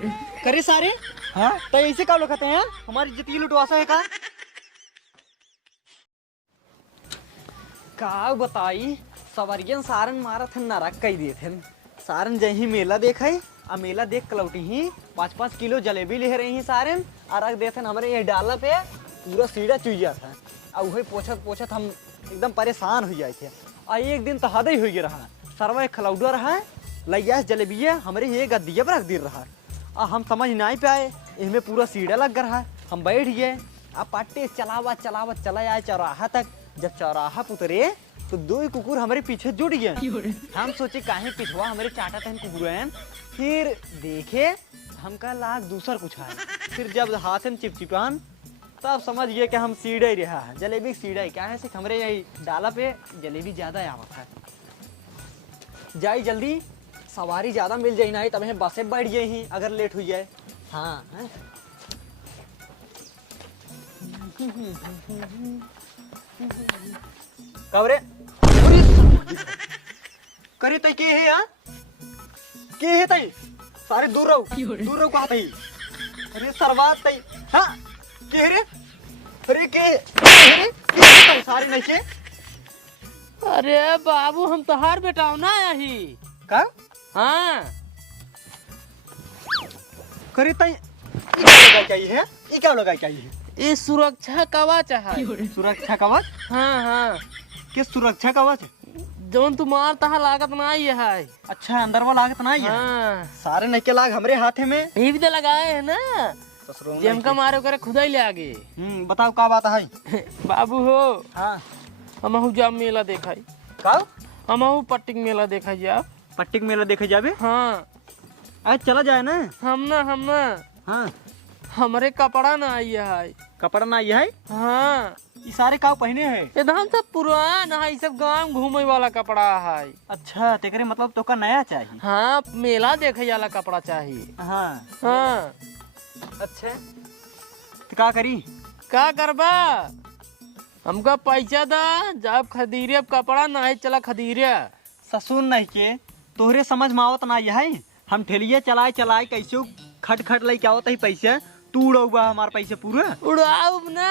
करे सारे। हाँ तो ऐसे का लोग हैं हमारी इज्जत लुटवासा है का बताई सवरियन सारन मारा थे नरक कई दिए थे सारन जही मेला देखा आ मेला देख के लौटी ही 5-5 किलो जलेबी ले रही ही सारन और रख देते हमारे ये डाला पे पूरा सीढ़ा चुइया था और वही पोछत पोछत हम एकदम परेशान हो जाए थे। आ एक दिन तो हद ही हो रहा सरवा एक खलौडा रहा लैया जलेबिया हमारे ये गद्दिया पर रख दे रहा आ हम समझ नहीं पाए इसमें पूरा सीढ़ा लग रहा हम बैठ गए अब पट्टे चलावा चलावा चला आए चौराहा तक। जब चौराहा उतरे तो 2 कुकुर हमारे पीछे जुड़ गए। हम सोचे काहे पिछवा हमारे चाटा तन कुकुर हैं फिर देखे हमका लाग दूसर कुछ है फिर जब हाथ में चिपचिपान तब समझ गए कि हम सीढ़ा ही रहा है जलेबी सीढ़ा ही क्या है सिर्फ हमारे यही डाला पे जलेबी ज्यादा आवत है जाई जल्दी सवारी ज्यादा मिल जाए ना तब बसे बैठ गए ही अगर लेट हुई जाए। हाँ कवरे करे तई के है यार के है तई सारे दूर रहो कहा तई अरे सरवात तई हाँ के रे अरे के तई सारे नहीं के अरे बाबू हम तोहार बेटा ना यही का हाँ करे तई क्या चाहिए है ये क्या लगा चाहिए ये सुरक्षा कवच है। सुरक्षा कवच। हाँ हाँ किस सुरक्षा कवच जौन तुम्हार तहा लागत नहीं है। अच्छा अंदर वाला लागत नहीं है। हाँ। सारे नके लाग हमरे हाथे में ये भी तो लगाए है ना जेमका मारे करे खुदा ही ले आगे। बताओ का बात है बाबू हो। हाँ हम जाम मेला देखा का हम पट्टिक मेला देखा जाब पट्टिक मेला देखे जाबे। हाँ आज चला जाए ना हम ना हाँ हमारे कपड़ा ना आई है कपड़ा ना ये है। हाँ ये सारे का पहने है एकदम सब पुराना है सब गांव घूमे वाला कपड़ा है। अच्छा तेरे मतलब तो का नया चाहिए। हाँ मेला देखे वाला कपड़ा चाहिए। हाँ हाँ अच्छा तो का करी का करबा हमका पैसा दा जब खदीरे अब कपड़ा ना है चला खदीरे ससुर नहीं के तोहरे समझ में आवत ना है हम ठेलिए चलाए कैसे खट खट लाई क्या होता है पैसा तू उड़ा हमारे पैसे पूरा उड़ाऊ ना।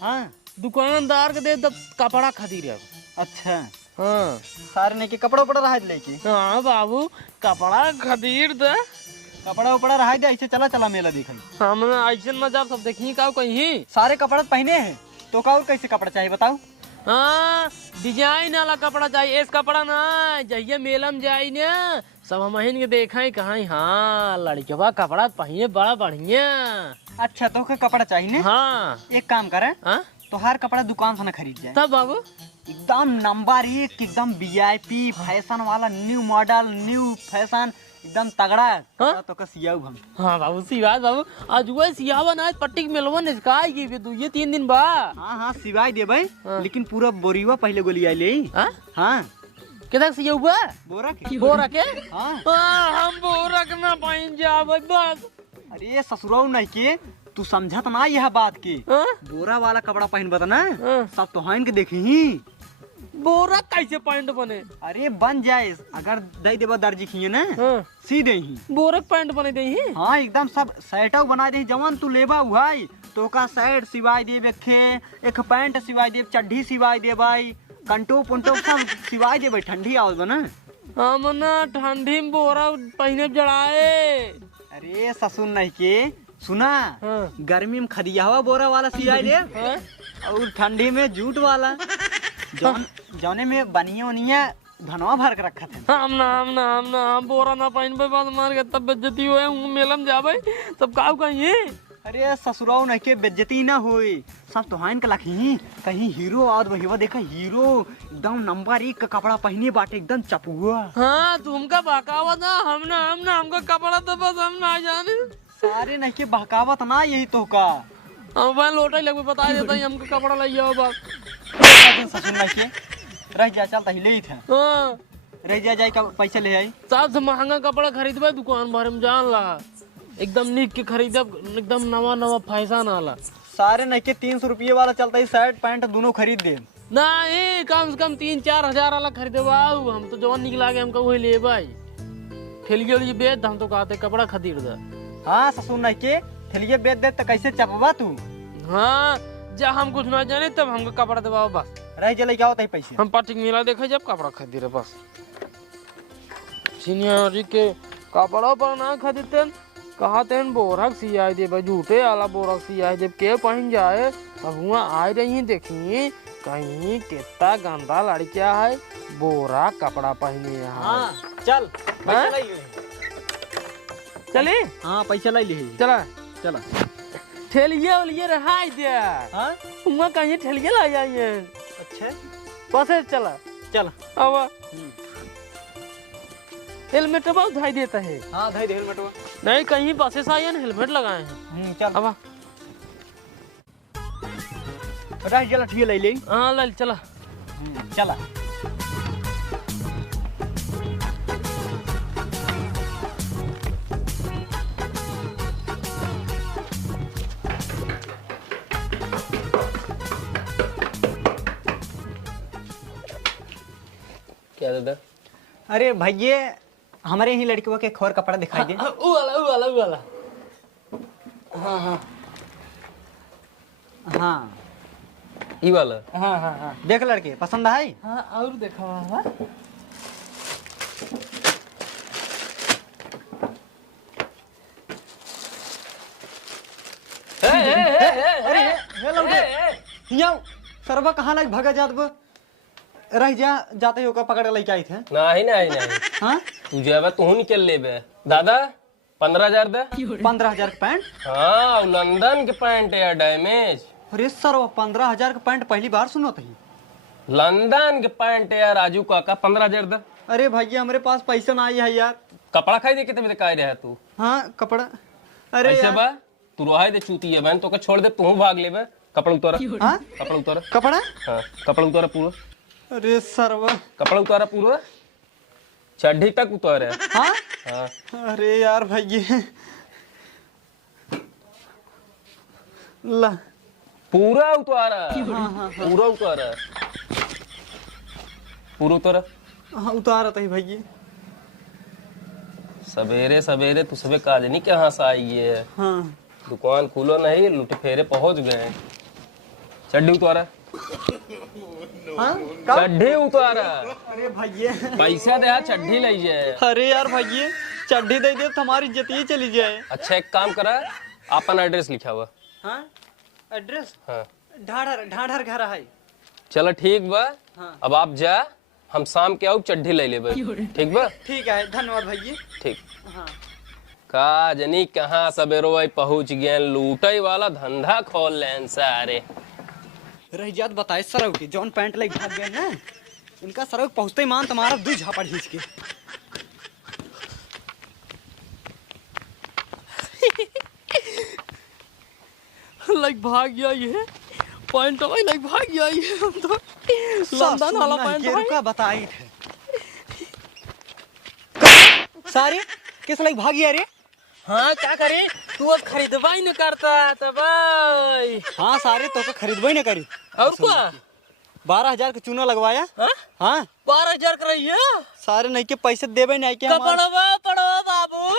हाँ दुकानदार के दे दब कपड़ा खदीरे। अच्छा हाँ सारे ने के कपड़ा उपड़ा रहा लेके। हाँ बाबू कपड़ा खदीर दे कपड़ा उपड़ा रहा दे ऐसे चला मेला देखा हमने ऐसे में जब सब देखी का कहीं सारे कपड़ा पहने हैं तो का और कैसे कपड़ा चाहिए बताओ। हाँ डिजाइन वाला कपड़ा चाहिए इस कपड़ा ना जहिए मेला में जाई ना सब हम के देखा ही कहा हाँ लड़कियों कपड़ा पहने बड़ा बढ़िया। अच्छा तो कपड़ा चाहिए ना। हाँ एक काम करे हाँ तो हर कपड़ा दुकान से ना खरीद जाए तब बाबू एकदम नंबर 1 एकदम VIP फैशन वाला न्यू मॉडल न्यू फैशन एकदम तगड़ा। हाँ? तो का सियाऊ हम। हाँ बाबू सिवाय बाबू आज वो सियावा ना पट्टी के मेलवन इसका की दो ये 3 दिन बा। हाँ सिवाय दे भाई। हाँ। लेकिन पूरा बोरीवा पहले गोली आई ले। हाँ किधर सियाऊ बा बोरा के हाँ। हम बोरा के ना पाइन जावे बस। अरे ससुराऊ नहीं के तू समझत ना यह बात के बोरा वाला कपड़ा पहन बता ना सब तो हन के देखी ही बोरा कैसे पैंट बने। अरे बन जाए अगर दे देबा दर्जी खिए ना सी दे ही बोरा पैंट बने दे ही। हाँ एकदम सब सेटअप बना दे जवान तू लेबा हुआई तो का शर्ट सिवाई दे एक पैंट सिवाई दे चड्ढी सिवाई दे भाई कंटो पुंटो सब सिवाई दे भाई ठंडी आवत ना। हम ना ठंडी में बोरा पहने जड़ाए। अरे ससुर नहीं के सुना हाँ। गर्मी में खदियावा बोरा वाला सिवाई दे और ठंडी में जूट वाला जौने में बनिया उनिया धनवा भर के रखा थे। हम बोरा ना पहन पे बात मार के तब बेइज्जती होए मेला में जाबे सब काऊ कहिए। अरे ससुराऊ नहीं के बेइज्जती ना होई सब तो हाइन के लखी कहीं हीरो और वही देखा हीरो एकदम नंबर 1 का कपड़ा पहने बाटे एकदम चपुआ। हाँ तुमका बहकावत ना हमका कपड़ा तो बस हम ना जाने सारे नहीं के बहकावत ना यही तो का हम वहाँ लोटा लगे बता देता ही हमको कपड़ा ले आओ बस। ससुर नहीं के रह जा चल तही ले ही था रह जाए का पैसा ले आई सबसे महंगा कपड़ा खरीदबे दुकान भर में जान ला एकदम नीक के खरीदब एकदम नवा फैशन वाला। सारे नहीं के 300 रुपये वाला चलता है शर्ट पैंट दोनों खरीद दे। नहीं कम से कम 3-4 हजार वाला खरीदवाऊ हम तो जवान निकला के हमको वही ले भाई ठेलिए बेच हम तो कहते कपड़ा खरीद दे। हाँ ससुर नहीं के थैलिए बेच दे तो कैसे चपवा तू? हाँ जा हम कुछ ना जाने तब हमको कपड़ा दबाओ बस। रह जले क्या होता है पैसे? हम पार्टी मेला देखे जब कपड़ा खरीदी रहे बस। चिनियारी के कपड़ा पर ना खरीदते कहते हैं बोरक सियाई दे झूठे वाला बोरक सियाई दे के पहन जाए तब हुआ आ रही देखी कहीं कितना गंदा लड़किया है बोरा कपड़ा पहने यहाँ। हाँ चल पैसा लाई ले। चले हाँ पैसा लाई ले। चला चला ठेलिए उलिए रहा दे। हाँ हुआ कहीं ठेलिए ला जाइए। अच्छा बस चला चल अब हेलमेट बहुत धाई देता है। हाँ धाई दे हेलमेट। नहीं कहीं बसे से आए हेलमेट लगाए हैं। चल अब रह जला ठीक लाई ले। हाँ लाल चला चला क्या दादा? अरे भैये हमारे ही लड़कियों के खोर कपड़ा दिखाई दे। ऊ वाला हाँ हाँ हाँ ई वाला। हाँ हाँ हाँ देख लड़के पसंद है। हाँ और देखा हुआ सरवा कहाँ लग भगा जात बो रह जा जाते हो का पकड़ लेके आई थे। नहीं हाँ तू जेबा तू निकल लेबे दादा 15,000 दे। 15,000 का पैंट? हाँ लंदन के पैंट है डैमेज। अरे सर वो 15,000 का पैंट पहली बार सुनो थी। लंदन के पैंट है राजू काका 15,000 दे। अरे भैया हमारे पास पैसा ना आई है यार। कपड़ा खाई दे कितने कह रहा है तू? हाँ कपड़ा अरे ऐसे बा तू रोहाई दे चूती है बहन तो के छोड़ दे तू भाग लेबे। कपड़ा उतारा। हाँ कपड़ा उतारा। कपड़ा हाँ कपड़ा उतारा पूरा। अरे सरवा कपड़ा उतारा पूरा चड्ढी तक उतारे। हाँ हाँ अरे यार भैया ला पूरा उतारा। पूरा उतारा पूरा उतारा। हाँ उतारा था भैया। सवेरे सवेरे तू सबे काज नहीं कहाँ से आई है? हाँ दुकान खुलो नहीं लुट फेरे पहुंच गए। चड्डी उतारा। हाँ चड्डी उतारा। अरे भैया पैसा दे चड्डी ले जाए। अरे यार भैया चड्डी दे दे तो हमारी इज्जत ही चली जाए। अच्छा एक काम करा अपन एड्रेस लिखा हुआ। हाँ एड्रेस हाँ ढाढ़र ढाढ़र घर है। चलो ठीक बा। हाँ। अब आप जा हम शाम के आऊ चड्डी ले लेबे। ठीक बा? ठीक है धन्यवाद भैया। ठीक। हाँ का जनी कहाँ सवेरो पहुंच गए लूटे वाला धंधा खोल लें सारे। रह जात बताए सरव के जौन पैंट लग भाग गए ना इनका सरव पहुंचते ही मान तुम्हारा दू झापड़ खींच के। लग भाग गया ये पॉइंट लग भाग गया ये। हम तो लंदन वाला पॉइंट रुका बताई थे सारे किस लग भाग गया रे? हाँ क्या करे तू अब खरीदवा ही न करता तो भाई। हाँ सारे तो खरीदबे न करी। और क्या 12,000 का चूना लगवाया। हाँ? हाँ 12,000 कर रही है। सारे नहीं के पैसे देवे नहीं के कपड़वा पड़वा बाबू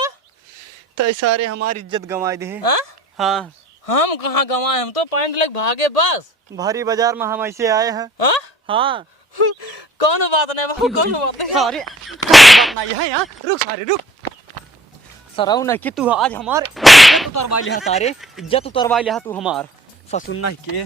तो सारे हमारी इज्जत गंवाई दे। हाँ? हाँ हम कहाँ गवाए हम तो पॉइंट लग भागे बस। भारी बाजार में हम ऐसे आए हैं। हाँ? हाँ कौन बात नहीं बाबू कौन बात नहीं। सारे बात नहीं है यहाँ रुक सारे रुक। सराउ नहीं कि तू आज हमार इज्जत उतरवा लिया सारे इज्जत उतरवा लिया तू हमार ससुर नहीं के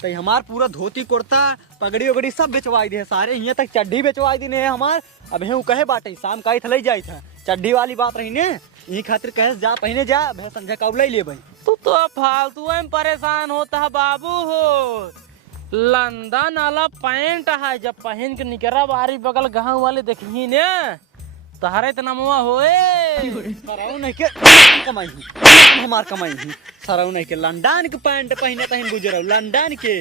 तो हमार पूरा धोती कुर्ता पगड़ी वगड़ी सब बेचवाई दे सारे यहाँ तक चड्डी बेचवाई दी ने हमार। अब हे कहे बाटे शाम का थले जाई था चड्डी वाली बात रही ने यही खातिर कहे जा पहने जा भै संध्या कब ले ले भाई। तू तो फालतू में परेशान होता है बाबू हो। लंदन वाला पैंट है जब पहन के निकरा बारी बगल गाँव वाले देखी ने तहरे इतना मुआ होए। सराउ नहीं के कमाई हमार कमाई सराउ नहीं के लंदन के पैंट पहने तहन गुजर लंदन के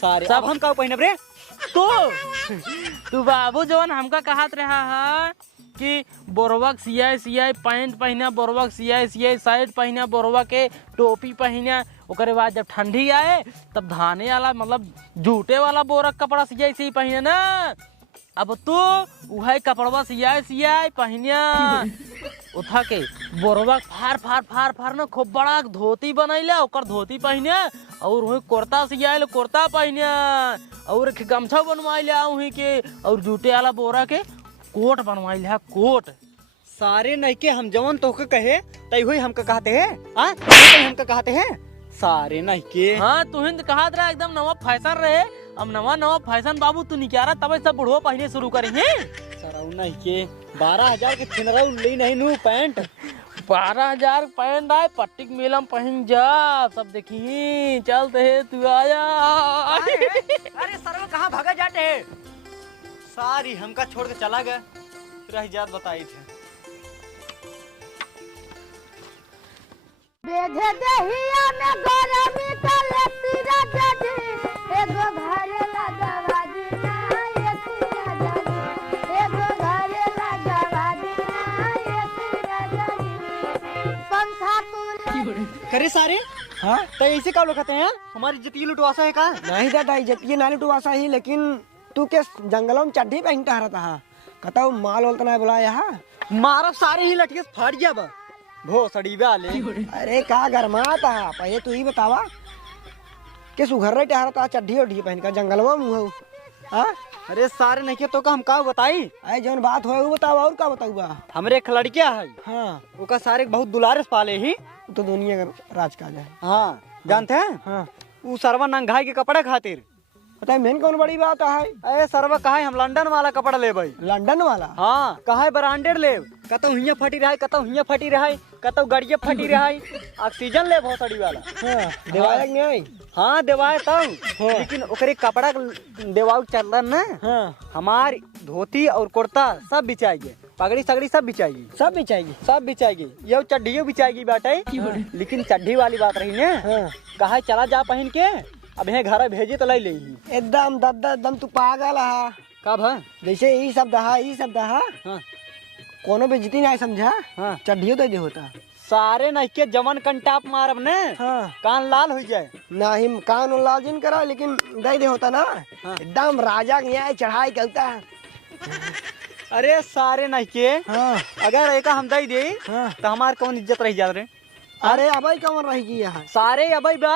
सारे सब हम का पहने रे तू बाबू जवन हमका कहत रहा है कि बोरवक सियाई पैंट पहना बोरवक सियाई शर्ट पहना बोरवा के टोपी पहना ओकरे बाद जब ठंडी आए तब धाने वाला मतलब जूटे वाला बोरक कपड़ा सियाई पहने ना अब तू उहे कपड़वा सियाए पहनिया उठा के बोरवा फार न खूब बड़ा धोती बनैला ओकर धोती पहनिया और वही कुर्ता सियाए कुर्ता पहनिया और गमछा बनवाइला वही के और जूते वाला बोरा के कोट बनवाइला कोट। सारे नहीं के हम जवन तोके कहे तई हुई हमका कहते हैं हाँ तई हमका कहते हैं सारे नहीं के। हाँ तू हिंद कहा रहा एकदम नवा फैशन रहे अब नवा फैशन बाबू तू निकारा तब सब बुढ़वा पहने शुरू करेंगे। सराउ नहीं के 12,000 के थिनराउ ले नहीं नू पैंट 12,000 पैंट आए पट्टिक मेलम पहन जा सब देखी चलते है तू आया। अरे सर कहाँ भागा जाते है सारी हमका छोड़ के चला गया रह जात बताई थे। बेधे देहिया में गरमी का लेती राजा जी एगो घरे लगावा दीना एसी राजा जी एगो घरे लगावा दीना एसी राजा जी पंखा कूलर करे सारे हाँ तो ऐसे का लोग कहते हैं हमारी इज्जत लुटवासा है का नहीं दादा इज्जत ये ना लुटवासा ही लेकिन तू के जंगलों में चड्ढी पहनता रहता है कहता माल वोल तो नहीं बुलाया है मारा सारे ही लटके फाड़ गया बा भो सड़ी वाले। अरे का गरमाता है पहले तू ही बतावा कि सुघर रही टहरता चड्ढी उड्ढी पहन का जंगलवा मुँह हाँ। अरे सारे नहीं के तो का हम का बताई अरे जौन बात हो वो बतावा और का बताऊबा हमरे एक लड़किया है हाँ ओका सारे बहुत दुलारस पाले ही तो दुनिया का राज काज है हाँ जानते हैं हाँ वो सरवा नंगाई के कपड़े खातिर पता है मेन कौन बड़ी बात है अरे सरवा कहा हम लंदन वाला कपड़ा ले भाई लंदन वाला हाँ कहा ब्रांडेड ले कतो हिया फटी रहा कतो हिया फटी रहा कतो गड़िया फटी रहा ऑक्सीजन ले बहुत सड़ी वाला हाँ देवालक नहीं आई हाँ देवाए तब लेकिन ओकरे कपड़ा देवाऊ चलन ना हाँ हमार धोती और कुर्ता सब बिछाएगी पगड़ी सगड़ी सब बिछाएगी सब बिछाएगी सब बिछाएगी ये चड्ढियों बिछाएगी बाटे लेकिन चड्ढी वाली बात रही ने हाँ कहा चला जा पहन के अब यहाँ घर भेजे तो लै ले एकदम दद्दा एकदम तू पागल है कब है जैसे ई शब्द है हाँ कोनो भी जिती नहीं समझा हाँ चड्ढियों दे होता सारे नहीं के जमन कंटाप मारब ने हाँ कान लाल हो जाए नहीं कान लालजिन करा लेकिन दे होता ना हाँ। एकदम राजा के यहाँ चढ़ाई करता है। अरे सारे नहीं के हाँ अगर एक हम दे दे हाँ तो हमार कौन इज्जत रह जा रहे अरे अबई कमर रहेगी यहाँ सारे अबई बा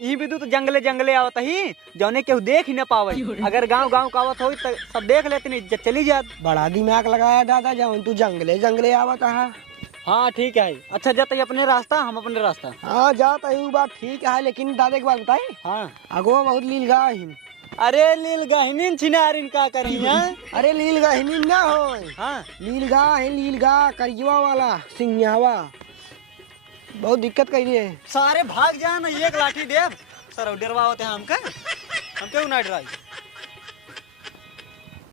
यही बिदु तो जंगले आवत ही जौने केहू देख ही न पावे अगर गांव का आवत हो तो सब देख लेते इज्जत चली जात। बड़ा दिमाग लगाया दादा जब तू जंगले आवत है। हाँ ठीक है अच्छा जाते अपने रास्ता हम अपने रास्ता हाँ जाता है बात ठीक है लेकिन दादा की बात बताई हाँ अगो बहुत लील गाहिन अरे लील गहनीन छिनारिन का करी हैं अरे लील गाहिन ना हो हाँ लील गा करियवा वाला सिंहवा बहुत दिक्कत कर है सारे भाग जान एक लाठी देव सर डरवा होते हैं हमके हम क्यों ना डराई।